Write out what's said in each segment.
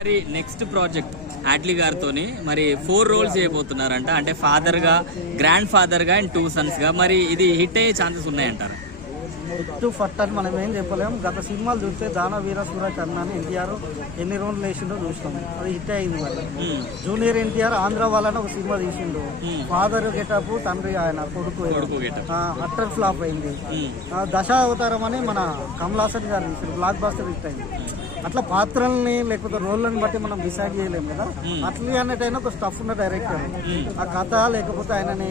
మరి next project హ్యాట్లీ గారితోని మరి four roles చేయబోతున్నారంట. అంటే ఫాదర్గా గ్రాండ్ ఫాదర్గా అండ్ టూ సన్స్గా మరి ఇది హిట్ అయ్యే ఛాన్సెస్ ఉన్నాయంటారా? ఎట్టు ఫట్ అని మనం ఏం చెప్పలేము గత సినిమాలు చూస్తే దాన వీర సూరకర్ణ అని ఎన్టీఆర్ ఎన్ని రోజులు వేసిండో చూస్తాం. అది హిట్ అయింది మరి. జూనియర్ ఎన్టీఆర్ ఆంధ్ర వాళ్ళని ఒక సినిమా తీసిండు. ఫాదర్ గెటప్ తండ్రి ఆయన కొడుకు. అట్టర్ ఫ్లాప్ అయింది. ఆ, దశావతారం అని మన కమల్ హాసన్ గారు తీసారు బ్లాక్ బాస్టర్ హిట్ అయింది అట్లా పాత్రల్ని లేకపోతే రోళ్ళని బట్టి మనం డిసైడ్ చేయలేము కదా. అట్లీ అన్నట్టయినా ఒక స్టఫ్ ఉన్న డైరెక్టర్. ఆ కథ లేకపోతే ఆయనని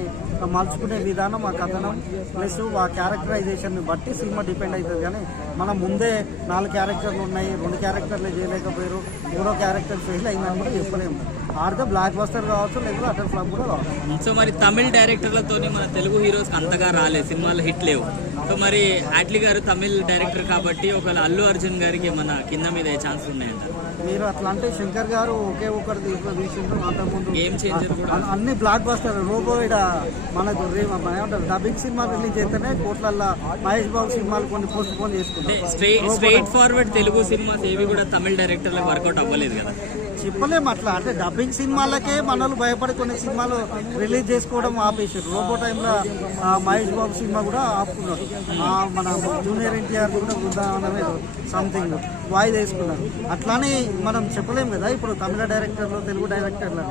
మలుచుకునే విధానం ఆ కథనం ప్లస్ ఆ క్యారెక్టరైజేషన్ బట్టి సినిమా డిపెండ్ అవుతుంది కానీ మనం ముందే నాలుగు క్యారెక్టర్లు ఉన్నాయి రెండు క్యారెక్టర్లు చేయలేకపోయారు మూడో క్యారెక్టర్ ఫెయిల్ అయిందని కూడా చెప్పలేము ఆడితే బ్లాక్ బస్టర్ కావచ్చు లేకపోతే అటర్ ఫ్లాప్ కూడా కావచ్చు. సో మరి తమిళ డైరెక్టర్లతోని మన తెలుగు హీరోస్ అంతగా రాలేదు సినిమాలు హిట్ లేవు. సో మరి హ్యాట్లీ గారు తమిళ్ డైరెక్టర్ కాబట్టి ఒకవేళ అల్లు అర్జున్ గారికి మన కింద మీద ఛాన్స్ ఉన్నాయంట? మీరు అట్లా అంటే శంకర్ గారు ఒకే ఒకటి దీంట్లో తీసిండ్రు అంతకుముందు. గేమ్ చేంజర్ కూడా. అన్- అన్ని బ్లాక్ బస్టర్ రోబో ఇడ మనకు డబ్బింగ్ సినిమా రిలీజ్ అయితేనే కోట్లల్లో మహేష్ బాబు సినిమాలు కొన్ని postpone straight straight forward Telugu cinemas ఏవి కూడా తమిళ డైరెక్టర్లకు వర్కౌట్ అవ్వలేదు కదా. చెప్పలేము అట్లా. అంటే డబ్బింగ్ సినిమాలకే మనలు భయపడి కొన్ని సినిమాలు రిలీజ్ చేసుకోవడం ఆపేసారు రోబో టైంలో మహేష్ బాబు సినిమా కూడా ఆపుకున్నారు. మన జూనియర్ ఎన్టీఆర్ కూడా బృందావనమే సంథింగ్ వాయిదా వేసుకున్నారు అట్లానే మనం చెప్పలేము కదా ఇప్పుడు తమిళ డైరెక్టర్లు తెలుగు డైరెక్టర్లు